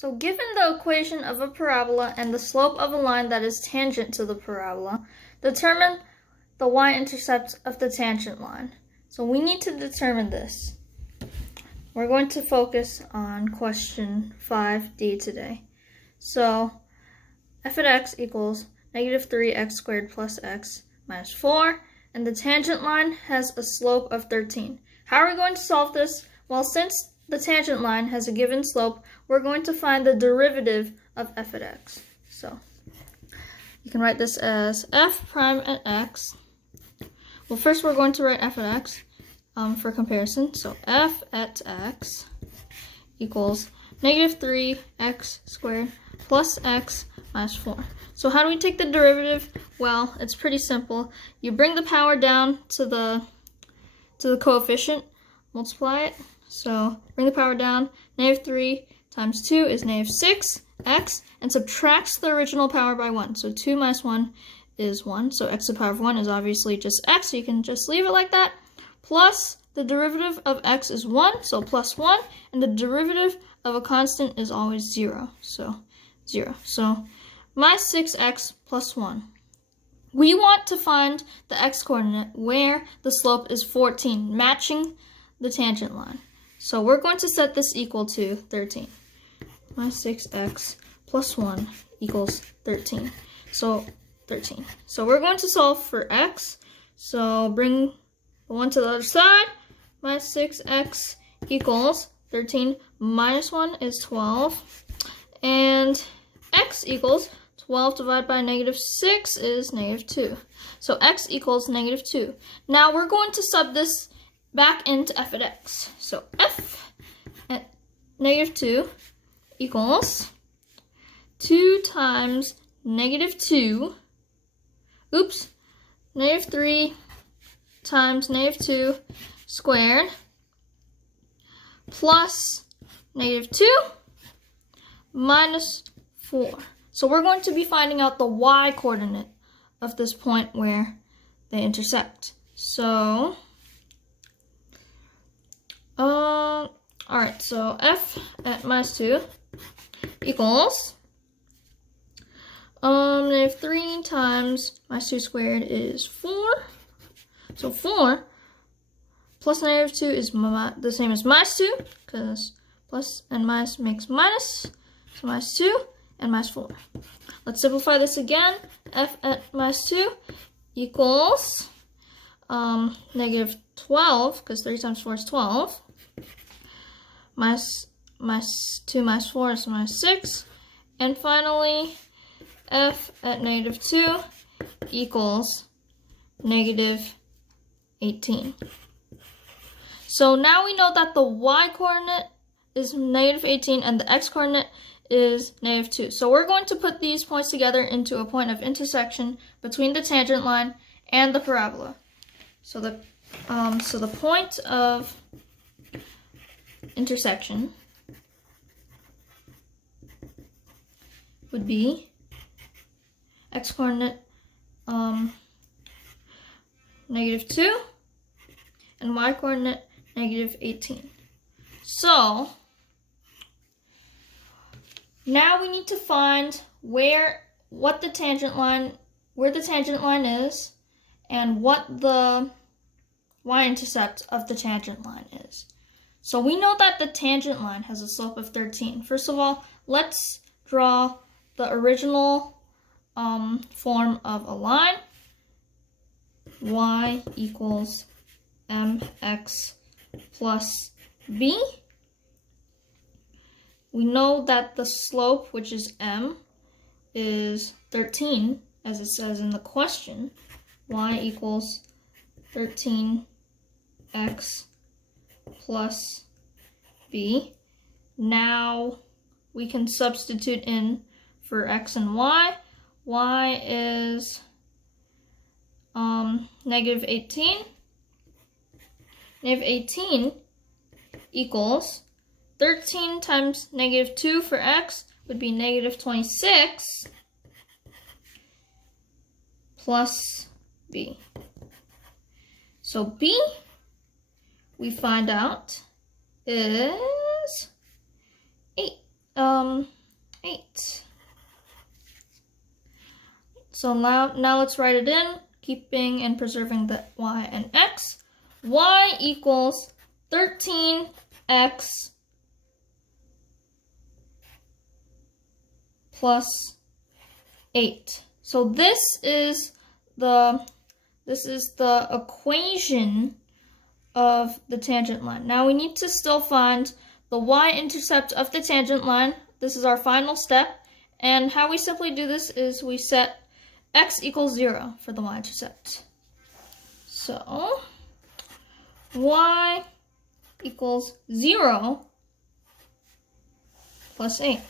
So given the equation of a parabola and the slope of a line that is tangent to the parabola, determine the y-intercept of the tangent line. So we need to determine this. We're going to focus on question 5D today. So f of x equals negative 3x squared plus x minus 4, and the tangent line has a slope of 13. How are we going to solve this? Well, since the tangent line has a given slope, we're going to find the derivative of f at x. So you can write this as f prime at x. Well, first we're going to write f at x for comparison. So f at x equals negative 3x squared plus x minus 4. So how do we take the derivative? Well, it's pretty simple. You bring the power down to the coefficient, multiply it. So bring the power down, negative 3 times 2 is negative 6x, and subtracts the original power by 1. So 2 minus 1 is 1. So x to the power of 1 is obviously just x, so you can just leave it like that. Plus the derivative of x is 1, so plus 1, and the derivative of a constant is always 0, so 0. So minus 6x plus 1. We want to find the x-coordinate where the slope is 14, matching the tangent line. So we're going to set this equal to 13. Minus 6x plus 1 equals 13. So 13. So we're going to solve for x. So bring the 1 to the other side. Minus 6x equals 13 minus 1 is 12. And x equals 12 divided by negative 6 is negative 2. So x equals negative 2. Now we're going to sub this back into f at x. So f at negative 2 equals 2 times negative 2, negative 3 times negative 2 squared plus negative 2 minus 4. So we're going to be finding out the y-coordinate of this point where they intersect. So alright, so f at minus 2 equals negative 3 times minus 2 squared is 4. So 4 plus negative 2 is the same as minus 2, because plus and minus makes minus. So minus 2 and minus 4. Let's simplify this again. F at minus 2 equals negative 12, because 3 times 4 is 12. Minus 2 minus 4 is minus 6. And finally, f at negative 2 equals negative 18. So now we know that the y-coordinate is negative 18 and the x-coordinate is negative 2. So we're going to put these points together into a point of intersection between the tangent line and the parabola. So the point of intersection would be x-coordinate negative 2 and y-coordinate negative 18. So now we need to find where the tangent line is and what the y-intercept of the tangent line is. So we know that the tangent line has a slope of 13. First of all, let's draw the original form of a line. Y equals mx plus b. We know that the slope, which is m, is 13, as it says in the question. Y equals 13x plus b. Now we can substitute in for x and y. Y is negative 18. Negative 18 equals 13 times negative 2 for x would be negative 26 plus b. So b, we find out, is 8. 8. So now let's write it in, keeping and preserving the y and x. Y equals 13x plus 8. So this is the equation of the tangent line. Now we need to still find the y-intercept of the tangent line. This is our final step. And how we simply do this is we set x equals 0 for the y-intercept. So y equals 0 plus 8,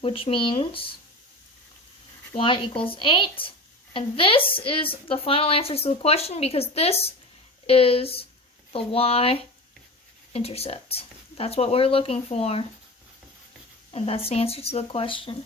which means y equals 8. And this is the final answer to the question because this is the y-intercept. That's what we're looking for. And that's the answer to the question.